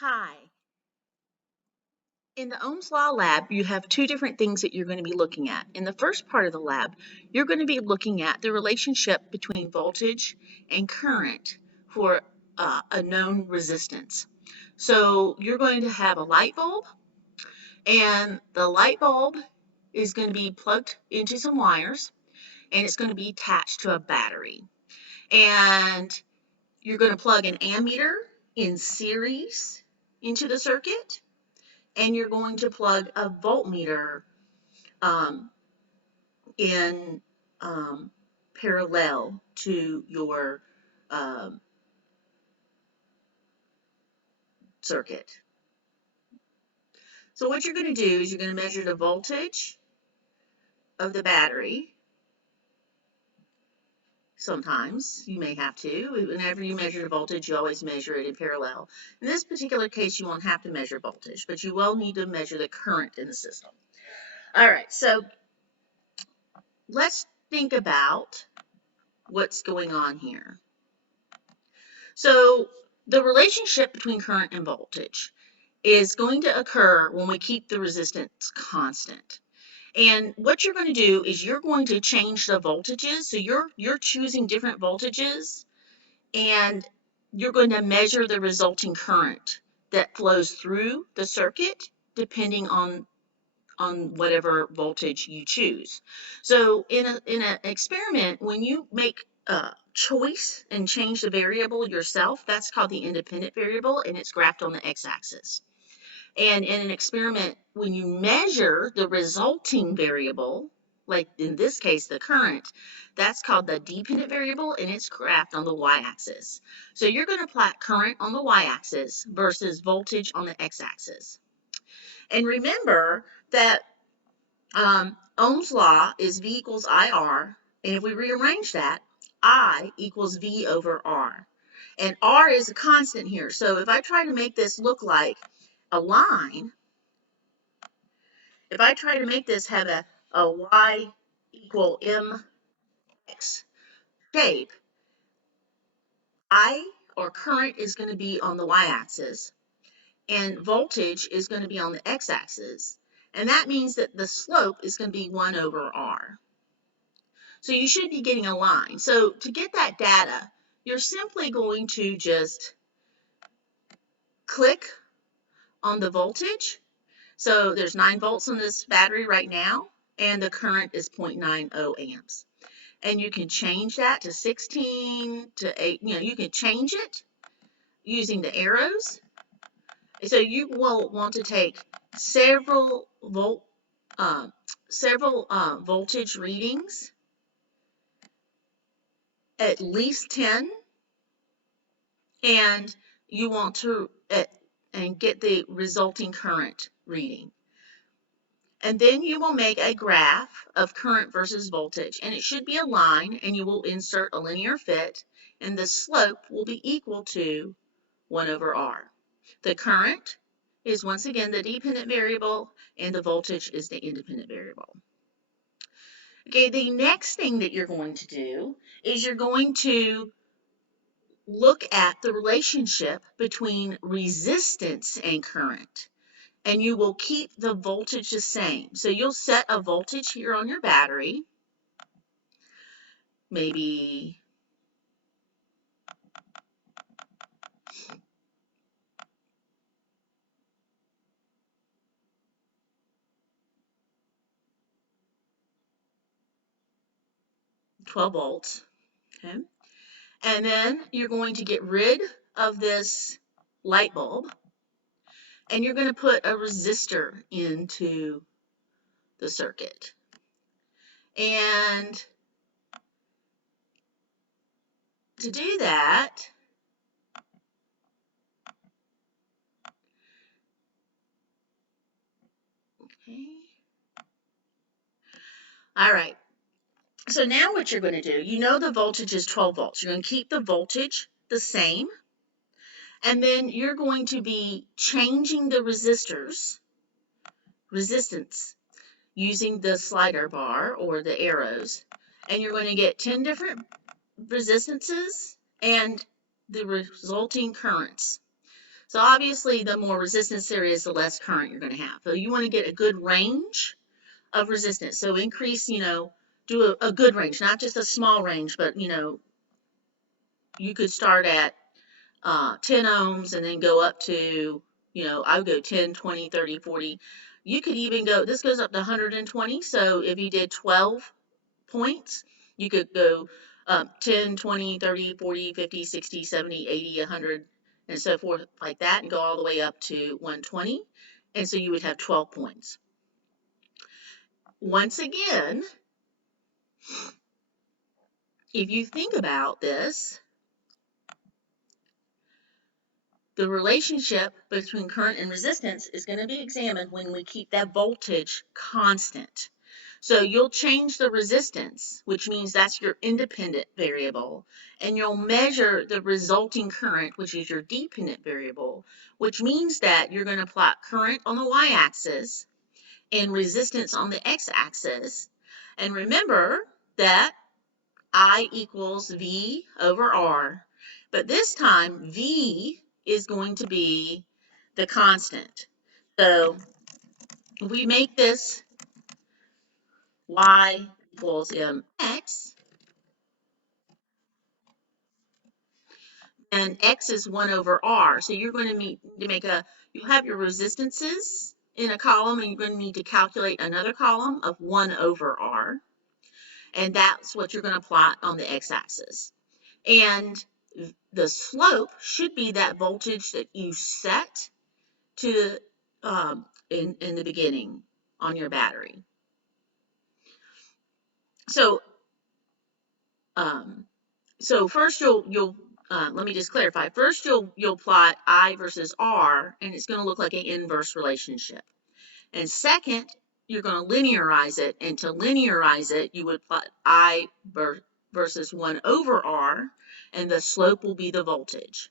Hi. In the Ohm's Law lab, you have two different things that you're going to be looking at. In the first part of the lab, you're going to be looking at the relationship between voltage and current for a known resistance. So you're going to have a light bulb, and the light bulb is going to be plugged into some wires, and it's going to be attached to a battery. And you're going to plug an ammeter in series into the circuit, and you're going to plug a voltmeter um, in parallel to your um, circuit. So what you're going to do is you're going to measure the voltage of the battery. Sometimes you may have to. Whenever you measure the voltage, you always measure it in parallel. In this particular case, you won't have to measure voltage, but you will need to measure the current in the system. All right, so let's think about what's going on here. So the relationship between current and voltage is going to occur when we keep the resistance constant. And what you're going to do is you're going to change the voltages. So you're choosing different voltages, and you're going to measure the resulting current that flows through the circuit depending on whatever voltage you choose. So in an experiment, when you make a choice and change the variable yourself, that's called the independent variable, and it's graphed on the x-axis. And in an experiment, when you measure the resulting variable, like in this case, the current, that's called the dependent variable, and it's graphed on the y-axis. So you're going to plot current on the y-axis versus voltage on the x-axis. And remember that Ohm's law is V equals IR, and if we rearrange that, I equals V over R. And R is a constant here, so if I try to make this look like a line, if I try to make this have a Y equal MX shape, I, or current, is going to be on the y-axis, and voltage is going to be on the x-axis. And that means that the slope is going to be 1 over R. So you should be getting a line. So to get that data, you're simply going to just click on the voltage. So there's 9 volts on this battery right now, and the current is 0.90 amps. And you can change that to 16 to 8. You can change it using the arrows. So you will want to take several voltage readings, at least 10, and you want to and get the resulting current reading. And then you will make a graph of current versus voltage, and it should be a line, and you will insert a linear fit, and the slope will be equal to 1 over R. The current is once again the dependent variable, and the voltage is the independent variable. Okay, the next thing that you're going to do is you're going to look at the relationship between resistance and current, and you will keep the voltage the same. So you'll set a voltage here on your battery, maybe 12 volts, okay? And then you're going to get rid of this light bulb, and you're going to put a resistor into the circuit. And to do that, okay. All right. So now what you're going to do, you know the voltage is 12 volts. You're going to keep the voltage the same, and then you're going to be changing the resistance using the slider bar or the arrows, and you're going to get 10 different resistances and the resulting currents. So obviously, the more resistance there is, the less current you're going to have. So you want to get a good range of resistance. So increase, do a good range, not just a small range, but you could start at 10 ohms and then go up to, I would go 10, 20, 30, 40. You could even go, this goes up to 120. So if you did 12 points, you could go 10, 20, 30, 40, 50, 60, 70, 80, 100, and so forth like that, and go all the way up to 120. And so you would have 12 points. Once again, if you think about this, the relationship between current and resistance is going to be examined when we keep that voltage constant. So you'll change the resistance, which means that's your independent variable, and you'll measure the resulting current, which is your dependent variable, which means that you're going to plot current on the y-axis and resistance on the x-axis. And remember that I equals V over R, but this time V is going to be the constant. So if we make this Y equals mx, and x is 1 over R. So you're going to need to you have your resistances in a column, and you're going to need to calculate another column of 1 over R. And that's what you're going to plot on the x-axis. And the slope should be that voltage that you set to in the beginning on your battery. So first you'll let me just clarify. First you'll plot I versus R, and it's going to look like an inverse relationship. And second, you're going to linearize it, and to linearize it, you would plot I versus 1 over R, and the slope will be the voltage.